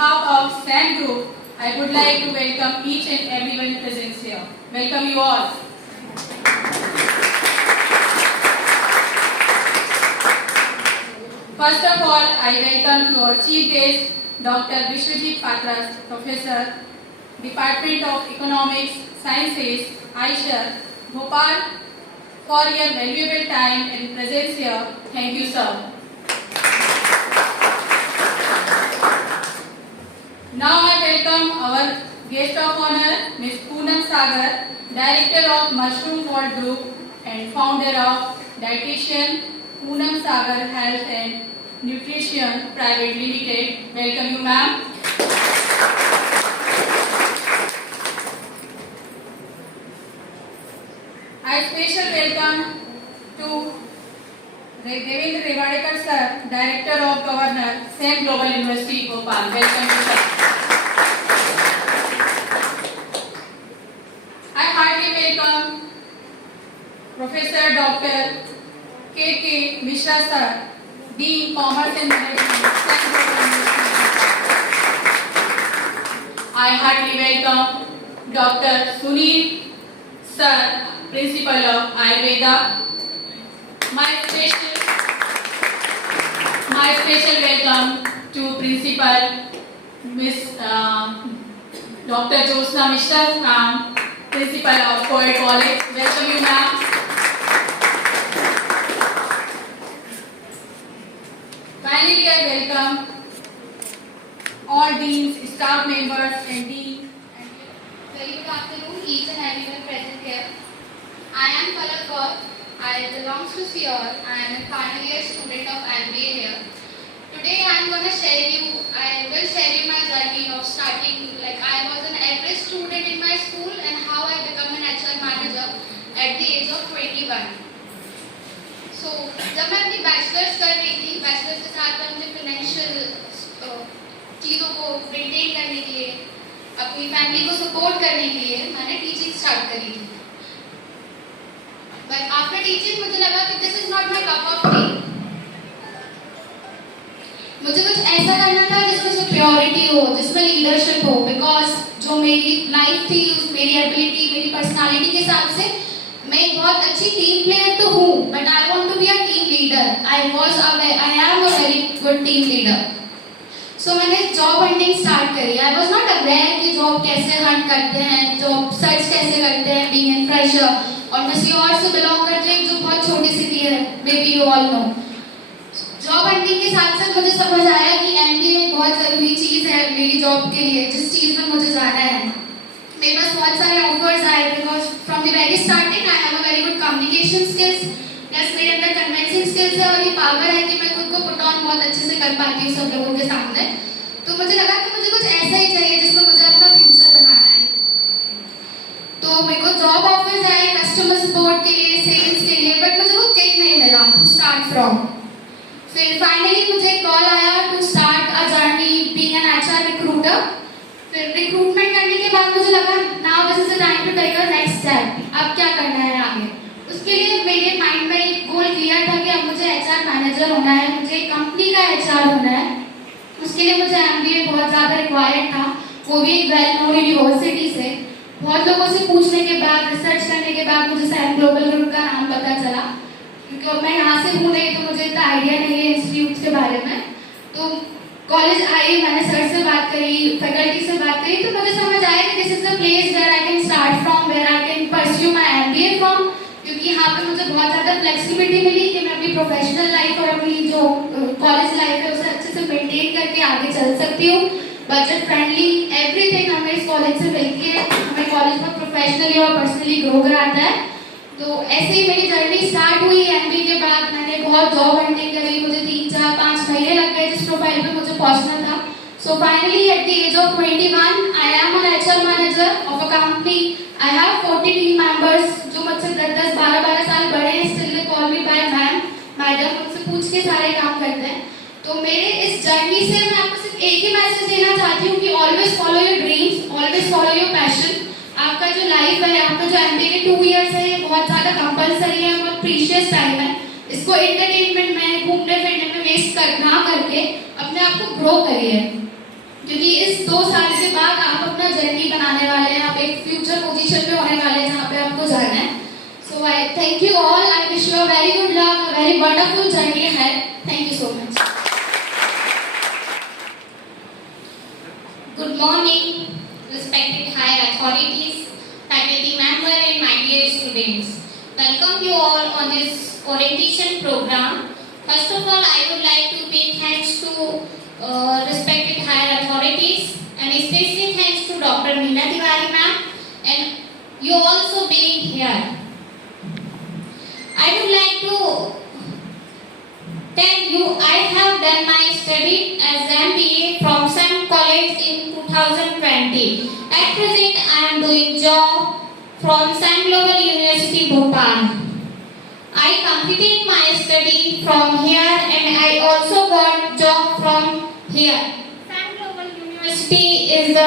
behalf of SAM Group, I would like to welcome each and everyone present here. Welcome you all. First of all, I welcome to our chief guest, Dr. Vishwajit Patras, Professor, Department of Economics, Sciences, Aishar, Bhopal, for your valuable time and presence here. Thank you, sir. Now I welcome our guest of honor, Ms. Poonam Sagar, Director of Mushroom World Group and founder of Dietitian Poonam Sagar Health and Nutrition Private Limited. Welcome you, ma'am. I special welcome to Devendra Rewardekar sir, Director of Governor, SAM Global University, Bhopal. Welcome you, sir. I heartily welcome Professor Dr. K.K. Mishra sir, Dean Commerce and Management, SAM Global University. I heartily welcome Dr. Sunil sir, Principal of Ayurveda. My special welcome to Principal Miss Dr. Josna Mishra, ma'am, Principal of Coed College. Welcome you, ma'am. Finally, I welcome all deans, staff members, and dean. Very good afternoon, each and everyone present here. I am Palak Kaur. I belong to CIOR. I am a final year student of MBA here. Today I am going to I will share you my journey of starting, like I was an average student in my school and how I become an HR manager at the age of 21. So, जब मैं अपनी बैचलर्स कर रही थी, बैचलर्स के साथ मैं अपने फाइनेंशियल चीज़ों को मेंटेन करने के लिए, अपनी फैमिली को सपोर्ट करने के लिए मैंने टीचिंग स्टार्ट करी थी. But after teaching मुझे लगा कि this is not my cup of tea. मुझे कुछ ऐसा करना था जिसमें सिक्योरिटी हो, जिसमें लीडरशिप हो, बिकॉज जो मेरी लाइफ थी, मेरी एबिलिटी, मेरी पर्सनालिटी के हिसाब से मैं एक बहुत अच्छी टीम प्लेयर तो हूँ, but I want to be a team leader. I am a very good team leader. So मैंने जॉब हंटिंग स्टार्ट करी. आई वॉज नॉट अवेयर कि जॉब कैसे हंट करते हैं, जॉब सर्च कैसे करते हैं, बीइंग एन फ्रेशर. और मैं सीओर से बिलोंग करती हूँ जो बहुत छोटी सिटी है, may be you all know. Job hunting के साथ साथ मुझे समझ आया कि एमबीए बहुत ज़रूरी चीज़ है मेरी जॉब के लिए, जिस चीज़ में मुझे जाना है. मेरे पास बहुत सारे ऑफर्स आए because from the very starting I have a very good communication skills, plus मेरे अंदर कन्विंसिंग स्किल्स है और ये पावर है कि मैं खुद को पुट ऑन बहुत अच्छे से कर पाती हूँ सब लोगों के सामने. तो मुझे लगा कि मुझे कुछ ऐसा ही चाहिए जिसमें मुझे अपना फ्यूचर बनाना है. तो मेरे को जॉब ऑफर्स आए कस्टमर सपोर्ट के लिए, सेल्स के लिए, बट मुझे वो किक नहीं मिला टू स्टार्ट फ्रॉम. फिर फाइनली मुझे कॉल आया to start a journey being an HR recruiter. फिर रिक्रूटमेंट करने के बाद मुझे लगा now this is the time to take a next step. अब क्या करना है आगे. उसके लिए मेरे माइंड में एक गोल क्लियर था कि अब मुझे एचआर मैनेजर होना है, मुझे कंपनी का एचआर होना है. उसके लिए मुझे एमबीए बहुत ज़्यादा रिक्वायर्ड था, वो भी एक वेल नोन यूनिवर्सिटी से. बहुत लोगों से पूछने के बाद, रिसर्च करने के बाद मुझे सैम ग्लोबल ग्रुप का नाम पता चला, क्योंकि मैं यहाँ से हूँ नहीं तो मुझे इतना आइडिया नहीं है इंस्टीट्यूट के बारे में. तो कॉलेज आई, मैंने सर से बात करी, फैकल्टी से बात करी, तो मुझे समझ आया कि this is the place where I can start from, where I can pursue my MBA from. क्योंकि यहाँ पे मुझे बहुत ज़्यादा फ्लेक्सिबिलिटी मिली कि मैं अपनी प्रोफेशनल लाइफ और अपनी जो कॉलेज लाइफ है उसे अच्छे से मेंटेन करके आगे चल सकती हूँ. बजट फ्रेंडली एवरीथिंग हमें इस कॉलेज से मिलती है. हमें कॉलेज में प्रोफेशनली और पर्सनली ग्रो कराता है. तो ऐसे ही मेरी जर्नी स्टार्ट हुई. एमबीए के बाद मैंने बहुत जॉब हंटिंग करी. मुझे 3, 4, 5 महीने लग गए जिस प्रोफाइल पे मुझे पहुंचना था. So finally at the age of 21 I am an HR manager of a company. I have 40 team members जो मुझसे 10, 12 साल बड़े हैं. Still they call me by ma'am, madam. मुझसे पूछ के सारे काम करते हैं. तो मेरे इस जर्नी से मैं आपको सिर्फ एक ही मैसेज देना चाहती हूँ कि always follow your dreams, always follow your passion. आपका जो लाइफ है, आपका जो एमबीए के 2 इयर्स है, ये बहुत ज़्यादा कंपलसरी है, बहुत प्रीशियस टाइम है. इसको एंटरटेनमेंट में, घूमने फिरने में वेस्ट ना करके अपने आप को ग्रो करिए. क्योंकि इस 2 साल के बाद आप अपना जर्नी बनाने वाले हैं, आप एक फ्यूचर पोजीशन पे होने वाले हैं जहाँ पे आपको जाना है। So I thank you all, I wish you a very good luck, a very wonderful journey ahead. Thank you so much. Good morning, respected higher authorities, faculty member and my dear students. Welcome you all on this orientation program. First of all, I would like to pay thanks to respected higher authorities and especially thanks to Dr. Meena Tiwari ma'am and you also being here. I would like to tell you I have done my study as MBA from SAM College in 2020. At present, I am doing job from SAM Global University, Bhopal. I completed my study from here and I also got job from here. SAM Global University is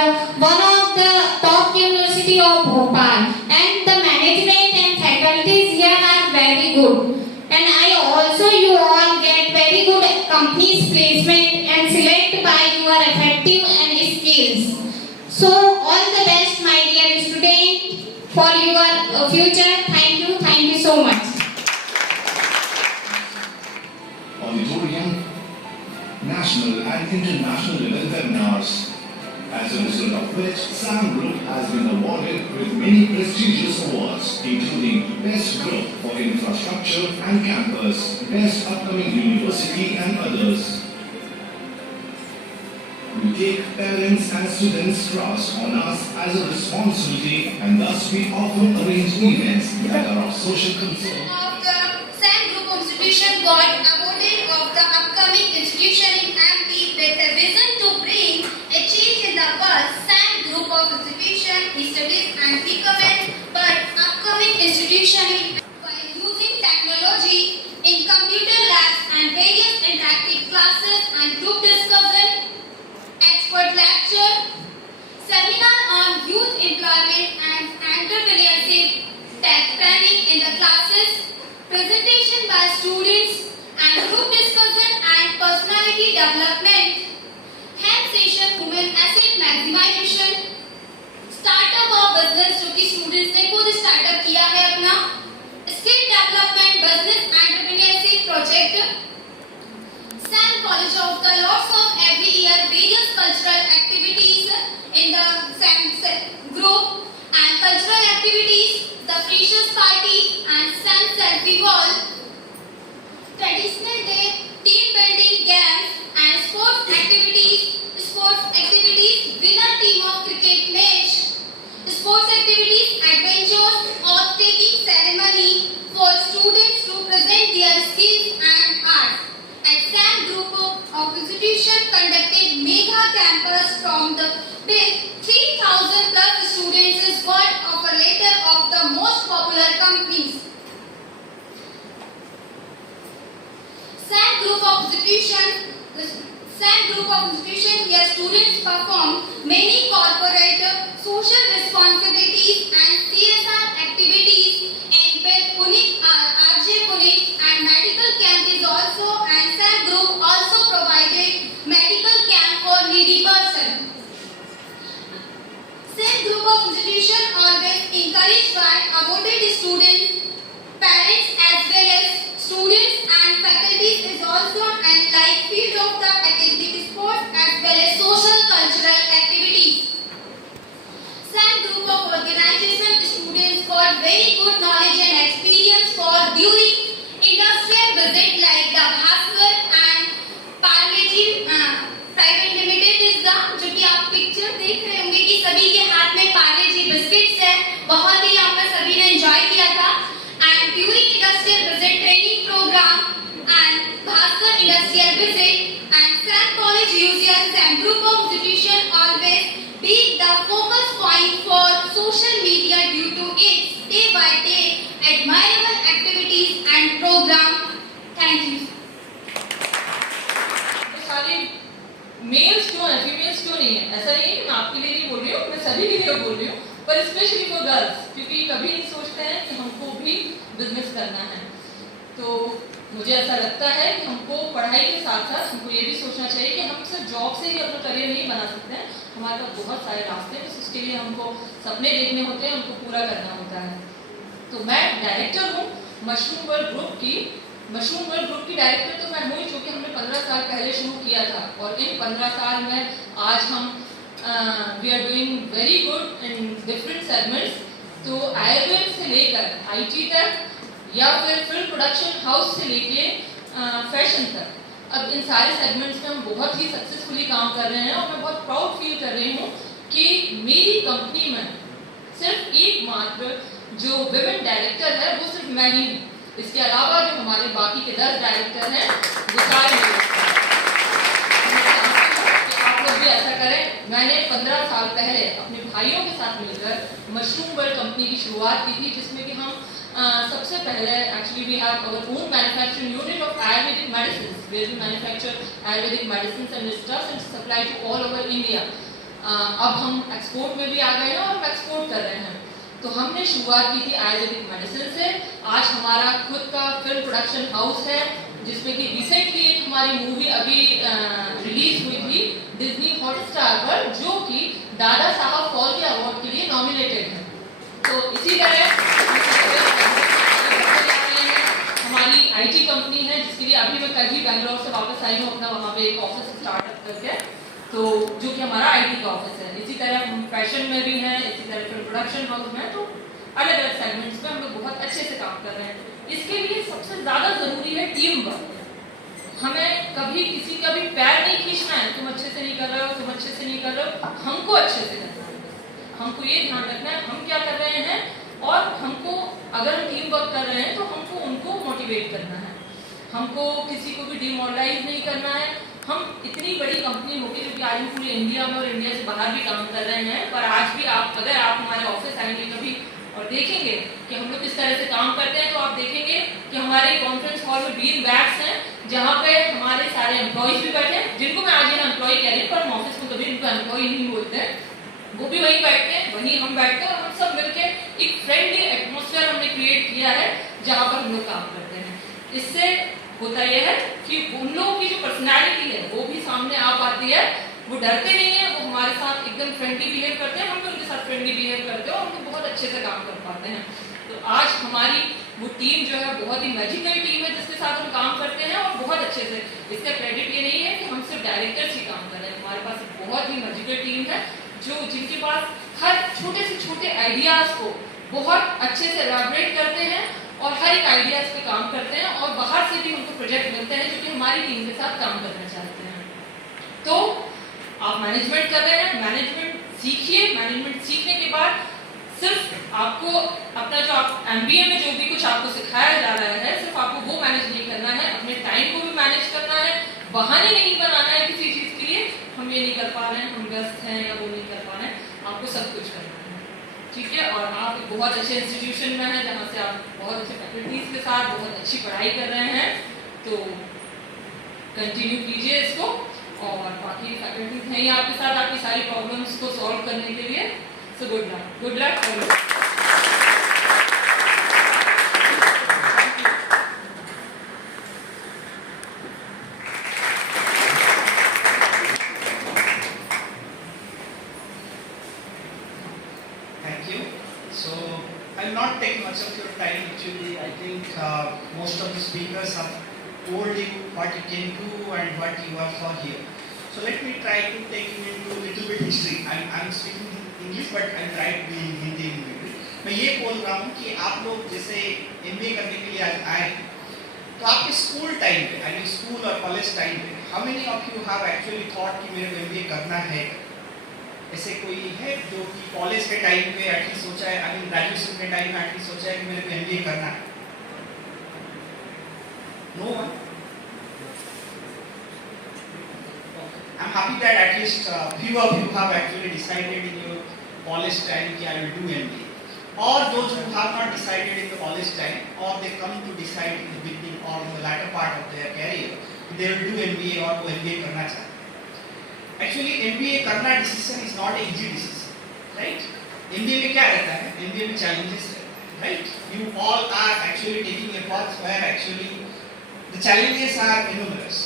one of the top university of Bhopal and the management and faculties here are very good. And I also you all get very good companies placement and select by your effective and skills. So all the best my dear student for your future. Thank you so much. Auditorium, national and international level webinars, as a result of which SAM Group has been awarded with many prestigious awards, including Best Group for Infrastructure and Campus, Best Upcoming University and others. We take parents and students' trust on us as a responsibility and thus we often arrange events that are of social concern. Of the SAM Group of Institution got awarded of the upcoming institution in MP with a vision to bring a change in the world. SAM Group of Institution studies and recommend but upcoming institution by using technology in computer labs and various interactive classes and group discussion, expert lecture, seminar on youth employment and entrepreneurship, tech training in the classes, presentation by students and group discussion and personality development, hand session women asset maximization, startup of business जो कि students ने खुद startup किया है अपना, skill development business entrepreneurship project, SAM College of the lots of every year various cultural activities in the SAM group and cultural activities, the freshers party and SAM selfie wall, traditional day, team building games and sports activities, winner team of cricket match, sports activities, adventures, oath-taking ceremony for students to present their skills and arts. At SAM Group of Institution conducted mega campus from the big 3,000 plus students is got of a letter of the most popular companies. SAM Group of Institution where students perform many corporate social responsibilities and CSR activities and Pune, RJ Pune and medical camp is also and SAM Group also provided medical camp for needy person. SAM Group of Institution always encouraged by awarded students, parents as well as students and faculties is also and like field of the academic sports as well as social cultural activities. SAM Group of Organization students got very good knowledge and experience for during industrial visit like the Bhaskar and Parleji Private Limited is the जो कि आप पिक्चर देख रहे होंगे कि सभी के हाथ में पार्लेजी बिस्किट्स है, बहुत ही आपने सभी ने एंजॉय किया था and during industrial visit training program and Bhaskar industrial visit and SAM College UCL SAM Group of Institution always be the focus point for social media due to its day by day admirable activities and program. Thank you. सारे मेल्स क्यों है, फीमेल्स क्यों नहीं है? ऐसा नहीं है कि मैं आपके लिए नहीं बोल रही हूँ, मैं सभी के लिए बोल रही हूँ, पर स्पेशली फॉर गर्ल्स, क्योंकि कभी नहीं सोचते हैं कि हमको भी बिजनेस करना है। तो मुझे ऐसा लगता है कि हमको पढ़ाई के साथ साथ हमको ये भी सोचना चाहिए कि हम सिर्फ जॉब से ही अपना करियर नहीं बना सकते हैं, हमारे पास बहुत सारे रास्ते हैं, उसके लिए हमको सपने देखने होते हैं, उनको पूरा करना होता है। तो मैं डायरेक्टर हूँ मशरूम वर्ल्ड ग्रुप की। मशरूम वर्ल्ड ग्रुप की डायरेक्टर तो मैं हूँ ही, क्योंकि हमने 15 साल पहले शुरू किया था और इन 15 साल में आज हम we are doing very good in different segments. तो आयुर्वेद से लेकर IT तक या फिर फिल्म प्रोडक्शन हाउस से लेके फैशन तक, अब इन सारे सेगमेंट्स में हम बहुत ही सक्सेसफुली काम कर रहे हैं और मैं बहुत प्राउड फील कर रही हूँ कि मेरी कंपनी में सिर्फ एकमात्र जो विमेन डायरेक्टर है वो सिर्फ मैं ही हूँ। इसके अलावा जो हमारे बाकी के 10 डायरेक्टर हैं वो सारे आप लोग भी ऐसा करें। मैंने 15 साल पहले अपने भाइयों के साथ मिलकर मशरूम वर्ल्ड कंपनी की शुरुआत की थी, जिसमें कि हम सबसे पहले actually we have our own manufacturing unit of Ayurvedic medicine where we manufacture Ayurvedic medicine and stuffs and supply to all over India. अब हम एक्सपोर्ट में भी आ गए हैं और हम एक्सपोर्ट कर रहे हैं। तो हमने शुरुआत की थी आयुर्वेदिक मेडिसिन से। आज हमारा खुद का फिल्म प्रोडक्शन हाउस है, जिसमें कि रिसेंटली एक हमारी मूवी अभी रिलीज हुई थी डिज्नी हॉटस्टार पर, जो कि दादा साहब फाल्के अवार्ड के लिए नॉमिनेटेड है। तो इसी तरह हमारी IT कंपनी है, जिसके लिए अभी मैं कल ही बैंगलोर से वापस आई हूँ अपना वहाँ पे एक ऑफिस स्टार्टअप करके, तो जो कि हमारा IT का ऑफिस है। इसी तरह हम फैशन में भी हैं, इसी तरह फिल्म प्रोडक्शन हाउस में, तो अलग अलग सेगमेंट्स में हम लोग बहुत अच्छे से काम कर रहे हैं। इसके लिए सबसे ज़्यादा ज़रूरी है टीम वर्क। हमें कभी किसी का भी पैर नहीं खींचना है, तुम अच्छे से नहीं कर रहे हो, तुम अच्छे से नहीं कर रहे हो, हमको अच्छे से करना है। हमको ये ध्यान रखना है हम क्या कर रहे हैं, और हमको अगर हम टीम वर्क कर रहे हैं तो हमको उनको मोटिवेट करना है, हमको किसी को भी डिमोरलाइज नहीं करना है। हम इतनी बड़ी कंपनी होगी जो कि आज हम पूरे इंडिया में और इंडिया से बाहर भी काम कर रहे हैं, पर आज भी अगर आप हमारे ऑफिस आएंगे कभी और देखेंगे कि हम लोग किस तरह से काम करते हैं, तो आप देखेंगे कि हमारे कॉन्फ्रेंस हॉल में 20 बैग्स हैं, जहाँ पे हमारे सारे एम्प्लॉयज भी बैठे हैं, जिनको मैं आज यहाँ एम्प्लॉय कह रही हूँ, पर हम ऑफिस में कभी इनको एम्प्लॉय नहीं बोलते हैं। वो भी वहीं बैठते हैं, वहीं हम बैठते हैं, और हम सब मिलके एक फ्रेंडली एटमॉस्फेयर हमने क्रिएट किया है जहाँ पर हम लोग काम करते हैं। इससे होता यह है कि उन लोगों की जो पर्सनैलिटी है वो भी सामने आ पाती है, वो डरते नहीं है, वो हमारे साथ एकदम फ्रेंडली बिहेव करते हैं, हम भी उनके साथ फ्रेंडली बिहेव करते हैं और हम बहुत अच्छे से काम कर पाते हैं। तो आज हमारी वो टीम जो है बहुत ही मैजिकल टीम है जिसके साथ हम काम करते हैं और बहुत अच्छे से। इसका क्रेडिट ये नहीं है कि हम सिर्फ डायरेक्टर्स ही काम कर रहे हैं, हमारे पास एक बहुत ही मैजिकल टीम है जिनके पास हर छोटे से छोटे आइडियाज को बहुत अच्छे से एलैबोरेट करते हैं और हर एक आइडियाज पे काम करते हैं, और बाहर से भी उनको प्रोजेक्ट मिलते हैं जो कि हमारी टीम के साथ काम करना चाहते हैं। तो आप मैनेजमेंट कर रहे हैं, मैनेजमेंट सीखिए। मैनेजमेंट सीखने के बाद सिर्फ आपको अपना जो आप MBA में जो भी कुछ आपको सिखाया जा रहा है, सिर्फ आपको वो मैनेज नहीं करना है, अपने टाइम को भी मैनेज करना है। बहाने नहीं बनाना है किसी चीज के लिए, हम ये नहीं कर पा रहे हैं, हम व्यस्त हैं या वो नहीं कर पा रहे हैं, आपको सब कुछ करना है, ठीक है। और आप एक बहुत अच्छे इंस्टीट्यूशन में हैं जहाँ से आप बहुत अच्छे फैकल्टीज के साथ बहुत अच्छी पढ़ाई कर रहे हैं, तो कंटिन्यू कीजिए इसको। और बाकी फैकल्टीज हैं आपके साथ आपकी सारी प्रॉब्लम्स को सॉल्व करने के लिए। So good luck for you. I'll not take much of your time. Actually, I think most of the speakers have told you what you can do and what you are for here. So let me try to take you into a little bit history. I'm speaking English, but I'll try to be in Hindi in English. मैं ये बोल रहा हूँ कि आप लोग जैसे MBA करने के लिए आज आए, तो आपके स्कूल टाइम पे, यानी स्कूल और कॉलेज टाइम पे, how many of you have actually thought कि मेरे को MBA करना है? ऐसे कोई है जो कि कॉलेज के टाइम पे एटलीस्ट सोचा है, आई मीन ग्रेजुएशन के टाइम में एटलीस्ट सोचा है कि मेरे को MBA करना है? No one? I'm happy that at least few of you have actually decided in your college time कि I will do MBA. Or those who have not decided in the college time, or they come to decide in the beginning or in the latter part of their career, they will do MBA or वो MBA करना चाहते हैं. Actually, MBA करना decision is not an easy decision, right? MBA में क्या रहता है? MBA में challenges रहता है, right? You all are actually taking a path where actually the challenges are enormous.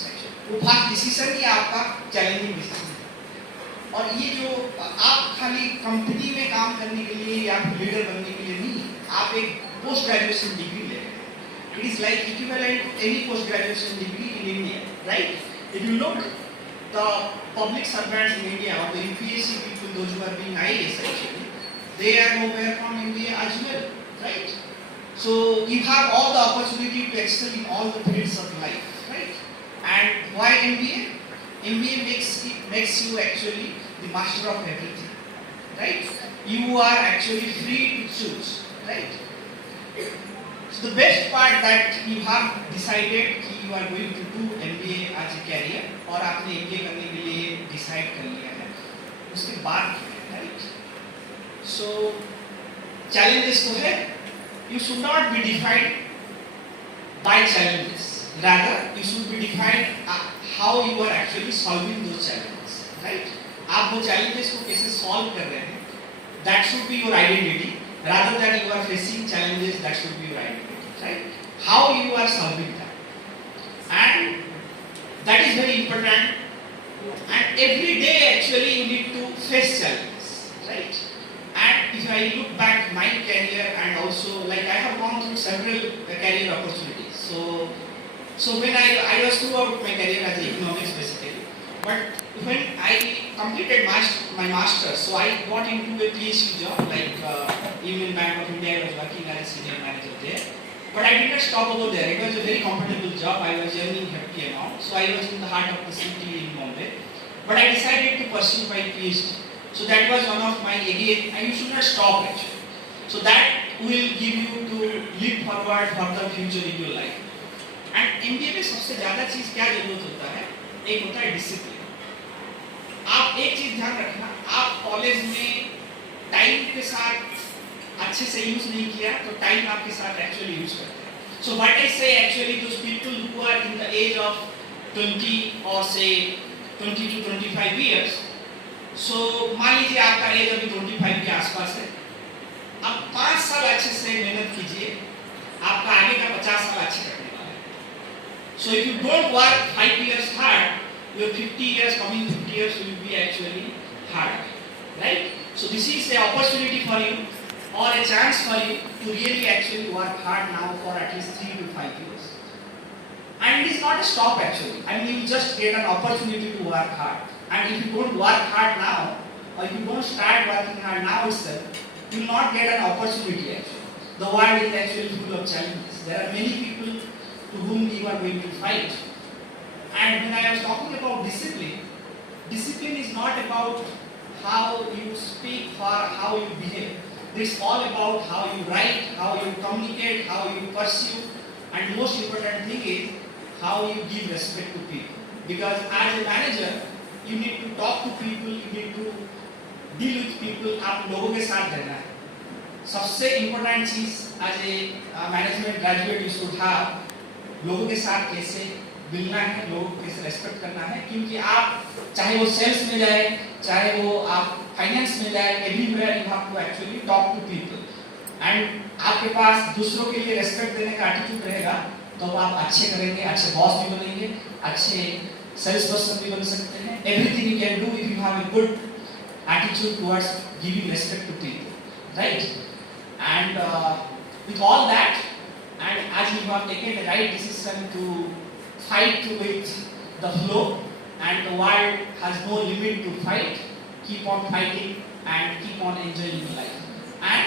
वो बात डिसीजन ही आपका चैलेंजिंग डिसीजन है। और ये जो आप खाली कंपनी में काम करने के लिए या लीडर बनने के लिए नहीं, आप एक पोस्ट ग्रेजुएशन डिग्री ले रहे हैं। It is like equivalent to any post graduation degree in India, right? If you look the public servants in India or the UPSC people, those who are being IAS actually, they are nowhere from India as well, right? So you have all the opportunity to excel in all the fields of life, right? And why MBA? MBA makes you actually the master of everything, right? You are actually free to choose, right? So the best part that you have decided कि you are going to do MBA as a career और आपने MBA करने के लिए decide कर लिया है, उसके बाद right? So challenges तो है, you should not be defined by challenges, rather you should be defined how you are actually solving those challenges, right? आप वो challenges को कैसे solve कर रहे हैं, that should be your identity, rather than you are facing challenges, that should be your identity, right? How you are solving that, and that is very important. And every day actually you need to face challenges, right? And if I look back my career, and also like I have gone through several career opportunities. So when I was throughout my career as economics basically, but when I completed my master's, so I got into a PhD job like Union Bank of India. I was working as a senior manager there. But I did not stop over there. It was a very comfortable job. I was earning hefty amount. So I was in the heart of the city in Bombay. But I decided to pursue my PhD. So that was one of my, again, and you should not stop actually. So that will give you to leap forward for the future in your life. And MBA में सबसे ज़्यादा चीज़ क्या जरूरत होता है? एक होता है डिसिप्लिन। आप एक चीज़ ध्यान रखना, आप कॉलेज में टाइम के साथ अच्छे से यूज नहीं किया तो टाइम आपके साथ एक्चुअली यूज करते हैं। सो what I say actually those people who are in the age of 20 और से 20 to 25 इयर्स, सो मान लीजिए आपका एज अभी 25 के आसपास है, अब 5 साल अच्छे से मेहनत कीजिए, आपका आगे का 50 साल अच्छे कटने वाला है। So if you don't work 5 years hard, your 50 years coming 50 years will be actually hard, right? So this is the opportunity for you, or a chance for you to really actually work hard now for at least 3 to 5 years. And it is not a stop actually. I mean, you just get an opportunity to work hard. And if you don't work hard now, or if you don't start working hard now itself, you will not get an opportunity actually. The world is actually full of challenges. There are many people to whom you are going to fight. And when I was talking about discipline, discipline is not about how you speak or how you behave. It's all about how you write, how you communicate, how you pursue, and most important thing is how you give respect to people. Because as a manager, you need to talk to people, you need to deal with people. आप लोगों के साथ रहना है। सबसे important चीज as a management graduate you should have लोगों के साथ कैसे मिलना है, लोगों को कैसे रेस्पेक्ट करना है, क्योंकि आप चाहे वो सेल्स में जाए, चाहे वो आप फाइनेंस में जाए, everywhere you have to actually talk to people. And आपके पास दूसरों के लिए रेस्पेक्ट देने का एटीट्यूड रहेगा तो आप अच्छे करेंगे, अच्छे बॉस भी बनेंगे, अच्छे सेल्स पर्सन भी बन सकते हैं। Everything you can do if you have a good attitude towards giving respect to people, right? And with all that, and as you have taken the right decision to fight with the flow, and the world has no limit to fight, keep on fighting and keep on enjoying your life. And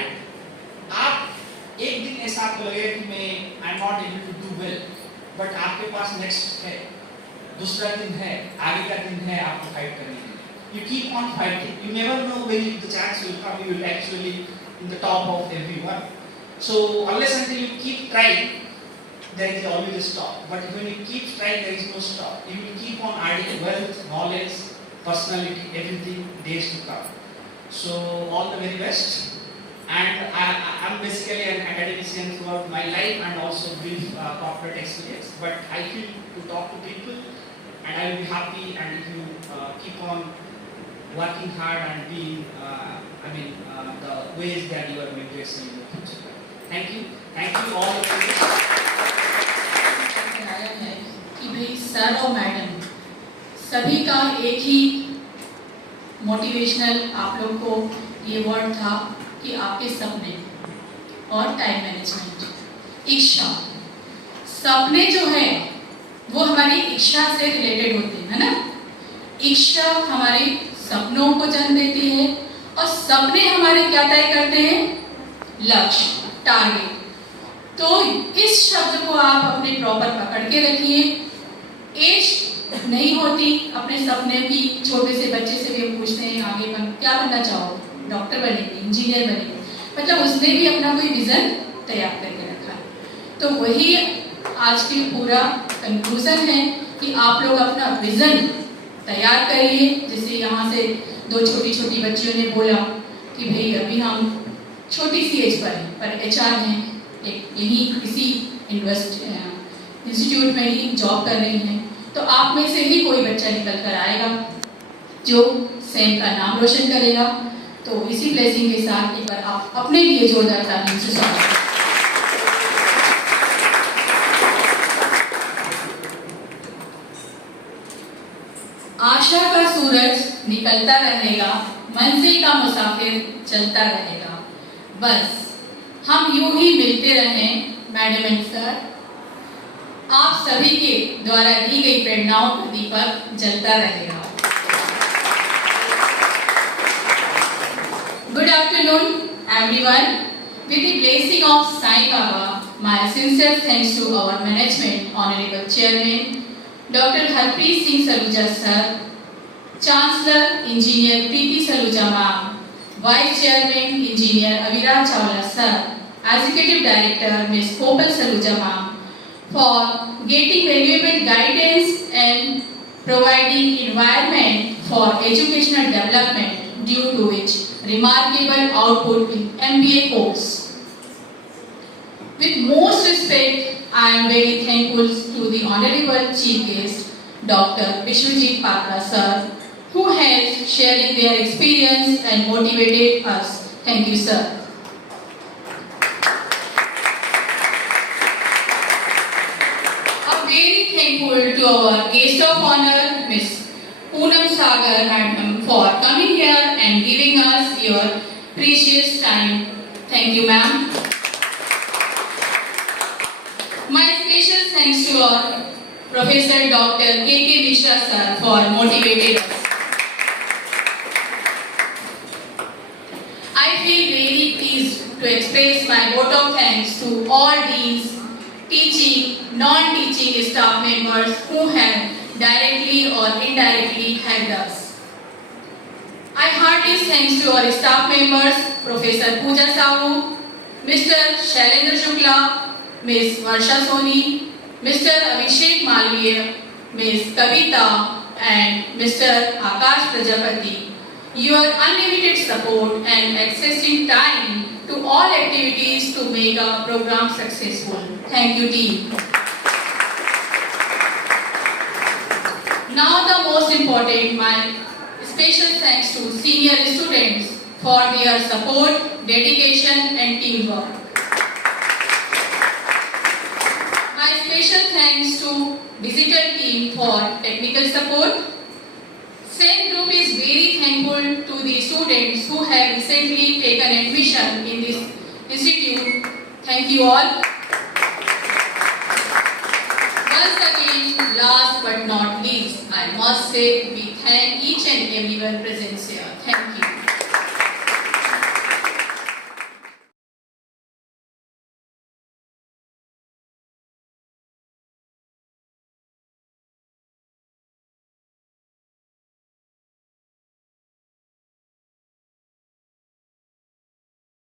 आप एक दिन ऐसा आपको लगेगा कि मैं I am not able to do well, but आपके पास नेक्स्ट है, दूसरा दिन है, आगे का दिन है आपको फाइट करने के लिए। You keep on fighting. You never know when the chance will come. You will actually in the top of everyone. So unless until you keep trying, there is always a stop. But when you keep trying, there is no stop. You will keep on adding wealth, knowledge, personality, everything days to come. So all the very best. And I'm basically an academician throughout my life and also brief corporate experience. But I feel to talk to people, and I will be happy. And if you keep on working hard and being, the ways that you are going to excel in the future. Thank you all of you. आया है भाई सर और मैडम सभी का एक ही मोटिवेशनल आप लोग को ये वर्ड था कि आपके सपने और टाइम मैनेजमेंट। इच्छा, सपने जो है वो हमारी इच्छा से रिलेटेड होते हैं, है ना। इच्छा हमारे सपनों को जन्म देती है और सपने हमारे क्या तय करते हैं, लक्ष्य, टारगेट। तो इस शब्द को आप अपने प्रॉपर पकड़ के रखिए। एज नहीं होती अपने सपने की। छोटे से बच्चे से भी हम पूछते हैं आगे क्या बनना चाहो, डॉक्टर बनेंगे, इंजीनियर बनेंगे, मतलब उसने भी अपना कोई विजन तैयार करके रखा है। तो वही आज की पूरा कंक्लूजन है कि आप लोग अपना विजन तैयार करिए। जैसे यहाँ से दो छोटी छोटी बच्चियों ने बोला कि भाई अभी हम छोटी सी एज पर HR हैं, एक यही इसी इंस्टीट्यूट में ही जॉब कर रही हैं। तो आप में से ही कोई बच्चा निकल कर आएगा जो सैम का नाम रोशन करेगा। तो इसी ब्लेसिंग के साथ एक बार आप अपने लिए जोरदार तालियों से स्वागत करें। आशा का सूरज निकलता रहेगा, मंजिल का मुसाफिर चलता रहेगा। बस हम यूं ही मिलते रहें मैडम एंड सर। आप सभी के द्वारा दी गई प्रेरणाओं का दीपक जलता रहेगा। Good afternoon, everyone. With the blessing of Sai Baba, my sincere thanks to our management, Honorable Chairman, Dr. Harpreet Singh Saluja Sir, Chancellor Engineer Preeti Saluja Ma'am, Vice Chairman Engineer Aviraj Chawla Sir, Executive Director Ms. Kopal Saluja Ma'am, for getting valuable guidance and providing environment for educational development, due to which remarkable output in MBA course. With most respect, I am very thankful to the Honorable Chief Guest, Dr. Vishwajit Patra Sir, who has shared their experience and motivated us. Thank you, sir. I'm very thankful to our guest of honor, Ms. Poonam Sagar Madam, for coming here and giving us your precious time. Thank you, ma'am. My special thanks to our Professor Dr. K.K. Mishra sir for motivating us. I feel very pleased to express my vote of thanks to all deans, teaching, non-teaching staff members who have directly or indirectly helped us. I hearty thanks to our staff members, Professor Pooja Sahu, Mr. Shailendra Shukla, Ms. Varsha Soni, Mr. Abhishek Malviya, Ms. Kavita, and Mr. Akash Prajapati. Your unlimited support and accessing time to all activities to make our program successful. Thank you, team. Now the most important, my special thanks to senior students for their support, dedication and teamwork. My special thanks to digital team for technical support. SEM group is very thankful to the students who have recently taken admission in this institute. Thank you all. Once again, last but not least, I must say we thank each and everyone present here. Thank you.